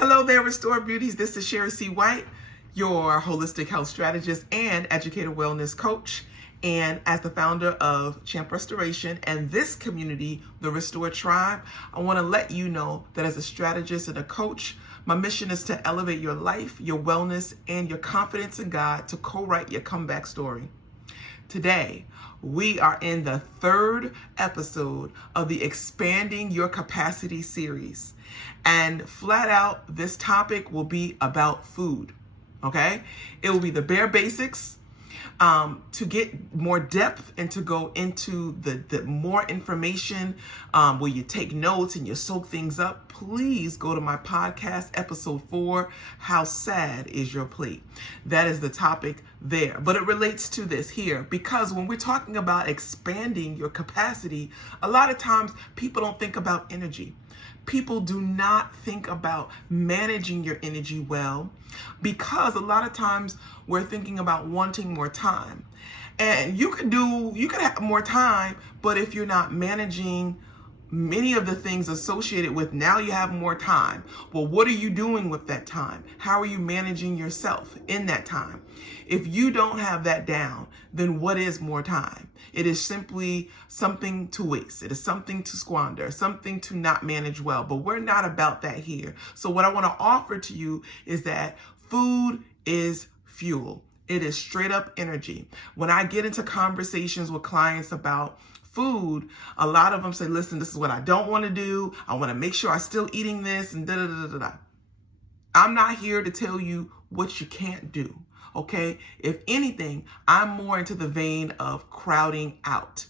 Hello there, Restore Beauties. This is Sherry C. White, your holistic health strategist and educator wellness coach. And as the founder of Champ Restoration and this community, the Restore Tribe, I want to let you know that as a strategist and a coach, my mission is to elevate your life, your wellness, and your confidence in God to co-write your comeback story. Today, we are in the third episode of the Expanding Your Capacity series. And flat out, this topic will be about food, okay? It will be the bare basics to get more depth and to go into the more information where you take notes and you soak things up. Please go to my podcast, episode 4, How Sad Is Your Plate? That is the topic there. But it relates to this here because when we're talking about expanding your capacity, a lot of times people don't think about energy. People do not think about managing your energy well because a lot of times we're thinking about wanting more time. And you could have more time, but if you're not managing many of the things associated with now you have more time. Well, what are you doing with that time? How are you managing yourself in that time? If you don't have that down, then what is more time? It is simply something to waste. It is something to squander, something to not manage well, but we're not about that here. So what I want to offer to you is that food is fuel. It is straight up energy. When I get into conversations with clients about food, a lot of them say, listen, this is what I don't want to do. I want to make sure I'm still eating this and da-da-da-da-da. I'm not here to tell you what you can't do, okay? If anything, I'm more into the vein of crowding out.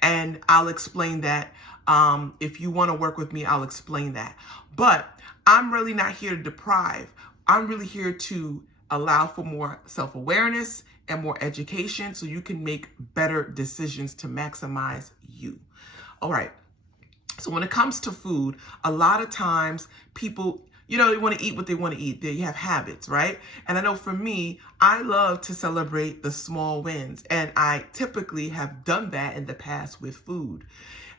And I'll explain that. If you want to work with me, I'll explain that. But I'm really not here to deprive. I'm really here to allow for more self-awareness and more education so you can make better decisions to maximize you. All right. So when it comes to food, a lot of times people, they want to eat what they want to eat. They have habits, right? And I know for me, I love to celebrate the small wins. And I typically have done that in the past with food.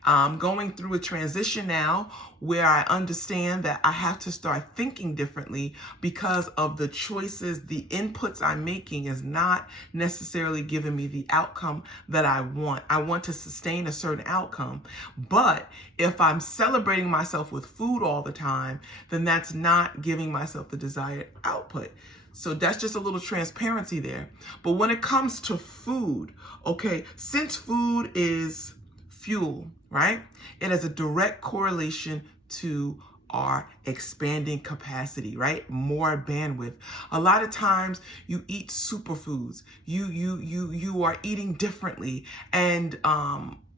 I'm going through a transition now where I understand that I have to start thinking differently because of the choices, the inputs I'm making is not necessarily giving me the outcome that I want. I want to sustain a certain outcome. But if I'm celebrating myself with food all the time, then that's not giving myself the desired output. So that's just a little transparency there. But when it comes to food, okay, since food is fuel, right? It has a direct correlation to our expanding capacity, right? More bandwidth. A lot of times you eat superfoods. You are eating differently. And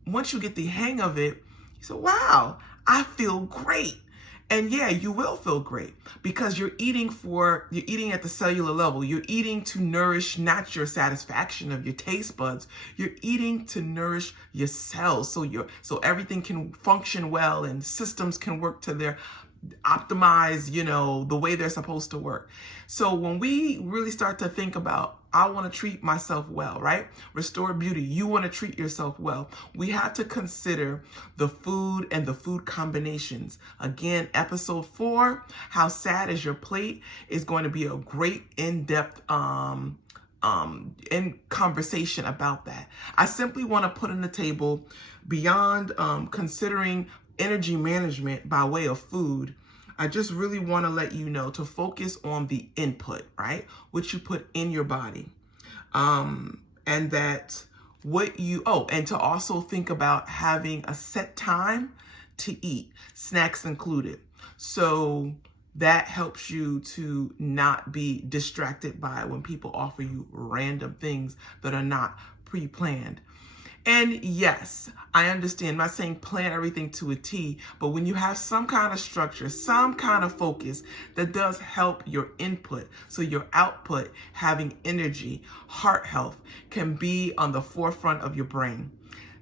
once you get the hang of it, you say, wow, I feel great. And yeah, you will feel great because you're eating at the cellular level. You're eating to nourish not your satisfaction of your taste buds. You're eating to nourish your cells so everything can function well and systems can work to their optimize, the way they're supposed to work. So when we really start to think about, I want to treat myself well, right? Restore beauty. You want to treat yourself well. We have to consider the food and the food combinations. Again, episode 4, How Sad Is Your Plate, is going to be a great in-depth in conversation about that. I simply want to put on the table beyond considering energy management by way of food. I just really want to let you know to focus on the input, right? What you put in your body. And that and to also think about having a set time to eat, snacks included. So that helps you to not be distracted by when people offer you random things that are not pre-planned. And yes, I understand, I'm not saying plan everything to a T, but when you have some kind of structure, some kind of focus, that does help your input. So your output, having energy, heart health, can be on the forefront of your brain.